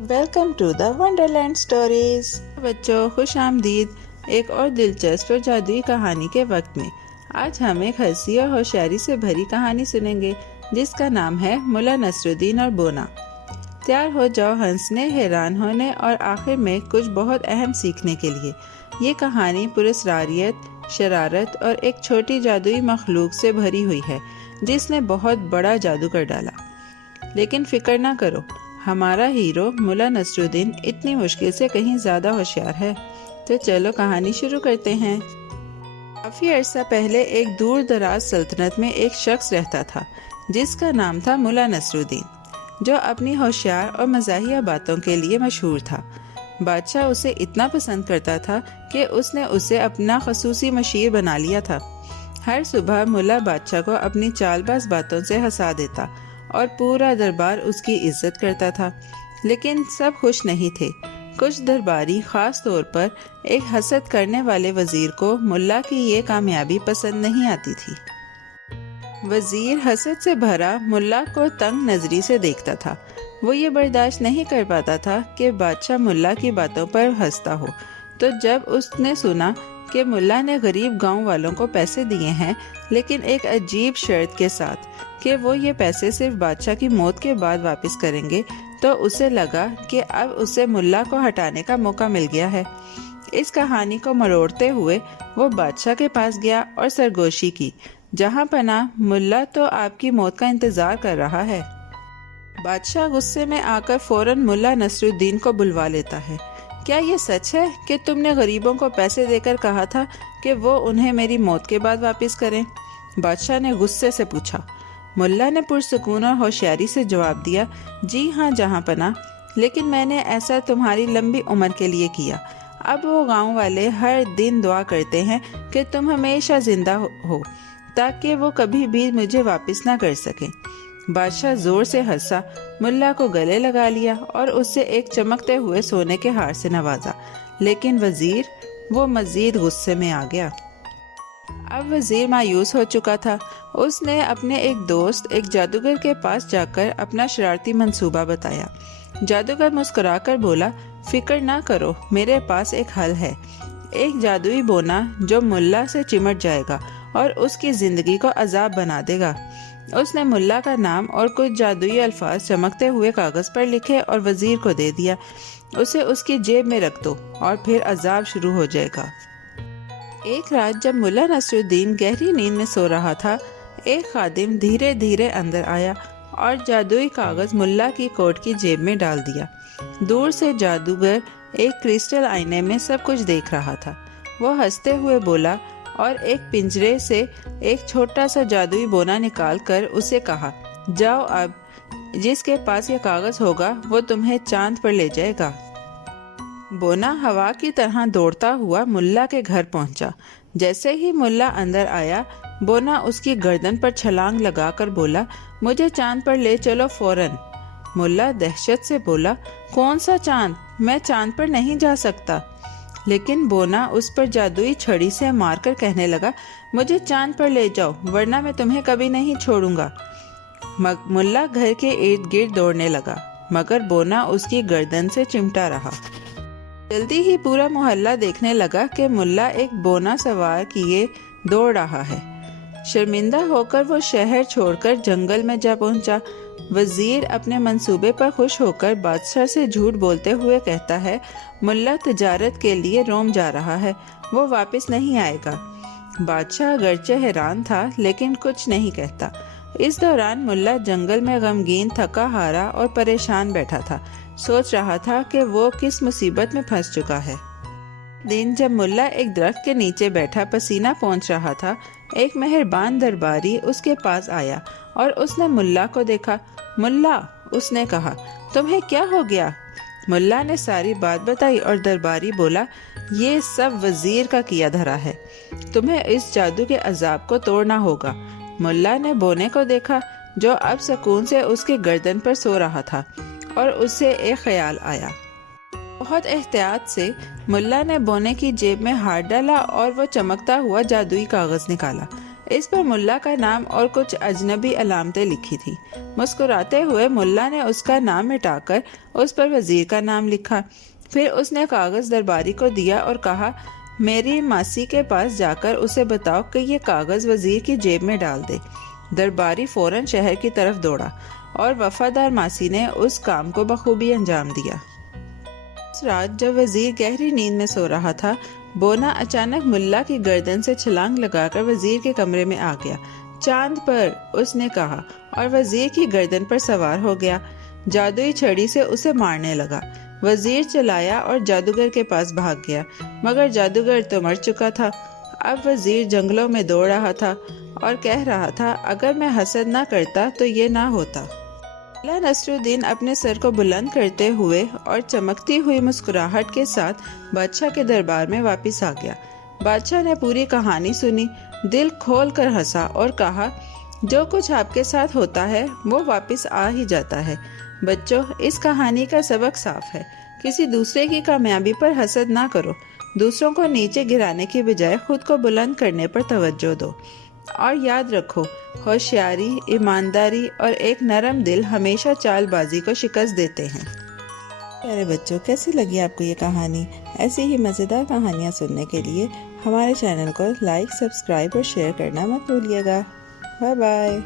Welcome to the wonderland stories. بچوں خوش آمدید ایک اور دلچسپ اور جادوئی کہانی کے وقت میں۔ آج ہم ایک ہنسی اور ہوشیاری سے بھری کہانی سنیں گے جس کا نام ہے ملا نصر الدین اور بونا۔ تیار ہو جاؤ ہنسنے، حیران ہونے اور آخر میں کچھ بہت اہم سیکھنے کے لیے۔ یہ کہانی پراسراریت، شرارت اور ایک چھوٹی جادوئی مخلوق سے بھری ہوئی ہے جس نے بہت بڑا جادو کر ڈالا۔ لیکن فکر نہ کرو، ہمارا ہیرو ملا نصر الدین اتنی مشکل سے کہیں زیادہ ہوشیار ہے۔ تو چلو کہانی شروع کرتے ہیں۔ کافی عرصہ پہلے ایک دور دراز سلطنت میں ایک شخص رہتا تھا جس کا نام تھا ملا نصر الدین، جو اپنی ہوشیار اور مزاحیہ باتوں کے لیے مشہور تھا۔ بادشاہ اسے اتنا پسند کرتا تھا کہ اس نے اسے اپنا خصوصی مشیر بنا لیا تھا۔ ہر صبح ملا بادشاہ کو اپنی چال باز باتوں سے ہنسا دیتا اور پورا دربار اس کی عزت کرتا تھا۔ لیکن سب خوش نہیں تھے۔ کچھ درباری، خاص طور پر ایک حسد کرنے والے وزیر کو ملا کی یہ کامیابی پسند نہیں آتی تھی۔ وزیر حسد سے بھرا ملا کو تنگ نظری سے دیکھتا تھا۔ وہ یہ برداشت نہیں کر پاتا تھا کہ بادشاہ ملا کی باتوں پر ہنستا ہو۔ تو جب اس نے سنا کہ ملا نے غریب گاؤں والوں کو پیسے دیے ہیں، لیکن ایک عجیب شرط کے ساتھ کہ وہ یہ پیسے صرف بادشاہ کی موت کے بعد واپس کریں گے، تو اسے لگا کہ اب اسے ملا کو ہٹانے کا موقع مل گیا ہے۔ اس کہانی کو مروڑتے ہوئے وہ بادشاہ کے پاس گیا اور سرگوشی کی، جہاں پناہ ملا تو آپ کی موت کا انتظار کر رہا ہے۔ بادشاہ غصے میں آ کر فوراً ملا نصر الدین کو بلوا لیتا ہے۔ کیا یہ سچ ہے کہ تم نے غریبوں کو پیسے دے کر کہا تھا کہ وہ انہیں میری موت کے بعد واپس کریں؟ بادشاہ نے غصے سے پوچھا۔ ملا نے پرسکون اور ہوشیاری سے جواب دیا، جی ہاں جہاں پناہ، لیکن میں نے ایسا تمہاری لمبی عمر کے لیے کیا۔ اب وہ گاؤں والے ہر دن دعا کرتے ہیں کہ تم ہمیشہ زندہ ہو تاکہ وہ کبھی بھی مجھے واپس نہ کر سکیں۔ بادشاہ زور سے ہنسا، ملا کو گلے لگا لیا اور اس سے ایک چمکتے ہوئے سونے کے ہار سے نوازا۔ لیکن وہ مزید غصے میں آ گیا۔ اب وزیر مایوس ہو چکا تھا۔ اس نے اپنے ایک دوست، ایک جادوگر کے پاس جا کر اپنا شرارتی منصوبہ بتایا۔ جادوگر مسکرا کر بولا، فکر نہ کرو، میرے پاس ایک حل ہے۔ ایک جادوئی بونا جو ملا سے چمٹ جائے گا اور اس کی زندگی کو عذاب بنا دے گا۔ اس نے ملا کا نام اور کچھ جادوئی الفاظ چمکتے ہوئے کاغذ پر لکھے اور وزیر کو دے دیا۔ اسے اس کی جیب میں رکھ دو اور پھر عذاب شروع ہو جائے گا۔ ایک رات جب ملا نصر الدین گہری نیند میں سو رہا تھا، ایک خادم دھیرے دھیرے اندر آیا اور جادوئی کاغذ ملا کی کوٹ کی جیب میں ڈال دیا۔ دور سے جادوگر ایک کرسٹل آئینے میں سب کچھ دیکھ رہا تھا۔ وہ ہنستے ہوئے بولا اور ایک پنجرے سے ایک چھوٹا سا جادوئی بونا نکال کر اسے کہا، جاؤ، اب جس کے پاس یہ کاغذ ہوگا وہ تمہیں چاند پر لے جائے گا۔ بونا ہوا کی طرح دوڑتا ہوا ملا کے گھر پہنچا۔ جیسے ہی ملا اندر آیا، بونا اس کی گردن پر چھلانگ لگا کر بولا، مجھے چاند پر لے چلو فوراً۔ ملا دہشت سے بولا، کون سا چاند؟ میں چاند پر نہیں جا سکتا۔ لیکن بونا اس پر جادوئی چھڑی سے مار کر کہنے لگا، مجھے چاند پر لے جاؤ ورنہ میں تمہیں کبھی نہیں چھوڑوں گا۔ ملا گھر کے ارد گرد دوڑنے لگا، مگر بونا اس کی گردن سے چمٹا رہا۔ جلدی ہی پورا محلہ دیکھنے لگا کہ ملا ایک بونا سوار کیے دوڑ رہا ہے۔ شرمندہ ہو کر وہ شہر چھوڑ کر جنگل میں جا پہنچا۔ وزیر اپنے منصوبے پر خوش ہو کر بادشاہ سے جھوٹ بولتے ہوئے کہتا ہے، ملا تجارت کے لیے روم جا رہا ہے، وہ واپس نہیں آئے گا۔ بادشاہ اگرچہ حیران تھا لیکن کچھ نہیں کہتا۔ اس دوران ملا جنگل میں غمگین، تھکا ہارا اور پریشان بیٹھا تھا، سوچ رہا تھا کہ وہ کس مصیبت میں پھنس چکا ہے۔ دن جب ملا ایک درخت کے نیچے بیٹھا پسینہ پہنچ رہا تھا، ایک مہربان درباری اس کے پاس آیا اور اس نے ملا کو دیکھا۔ ملا، اس نے کہا، تمہیں کیا ہو گیا؟ ملا نے ساری بات بتائی اور درباری بولا، یہ سب وزیر کا کیا دھرا ہے، تمہیں اس جادو کے عذاب کو توڑنا ہوگا۔ ملا نے بونے کو دیکھا جو اب سکون سے اس کے گردن پر سو رہا تھا، اور اسے ایک خیال آیا۔ بہت احتیاط سے ملا نے بونے کی جیب میں ہاتھ ڈالا اور وہ چمکتا ہوا جادوئی کاغذ نکالا۔ اس پر ملا کا نام اور کچھ اجنبی علامتیں لکھی تھی۔ مسکراتے ہوئے ملا نے اس کا نام مٹا کر اس پر وزیر کا نام لکھا۔ پھر اس نے کاغذ درباری کو دیا اور کہا، میری ماسی کے پاس جا کر اسے بتاؤ کہ یہ کاغذ وزیر کی جیب میں ڈال دے۔ درباری فوراً شہر کی طرف دوڑا اور وفادار ماسی نے اس کام کو بخوبی انجام دیا۔ اس رات جب وزیر گہری نیند میں سو رہا تھا، بونا اچانک ملا کی گردن سے چھلانگ لگا کر وزیر کے کمرے میں آ گیا۔ چاند پر، اس نے کہا، اور وزیر کی گردن پر سوار ہو گیا۔ جادوئی چھڑی سے اسے مارنے لگا۔ وزیر چلایا اور جادوگر کے پاس بھاگ گیا، مگر جادوگر تو مر چکا تھا۔ اب وزیر جنگلوں میں دوڑ رہا تھا اور کہہ رہا تھا، اگر میں حسد نہ کرتا تو یہ نہ ہوتا۔ ملا نصر الدین اپنے سر کو بلند کرتے ہوئے اور چمکتی ہوئی مسکراہٹ کے ساتھ بادشاہ کے دربار میں واپس آ گیا۔ بادشاہ نے پوری کہانی سنی، دل کھول کر ہنسا اور کہا، جو کچھ آپ کے ساتھ ہوتا ہے وہ واپس آ ہی جاتا ہے۔ بچوں، اس کہانی کا سبق صاف ہے، کسی دوسرے کی کامیابی پر حسد نہ کرو، دوسروں کو نیچے گرانے کی بجائے خود کو بلند کرنے پر توجہ دو، اور یاد رکھو، ہوشیاری، ایمانداری اور ایک نرم دل ہمیشہ چال بازی کو شکست دیتے ہیں۔ پیارے بچوں، کیسی لگی آپ کو یہ کہانی؟ ایسی ہی مزیدار کہانیاں سننے کے لیے ہمارے چینل کو لائک، سبسکرائب اور شیئر کرنا مت بھولیے گا۔ Bye bye.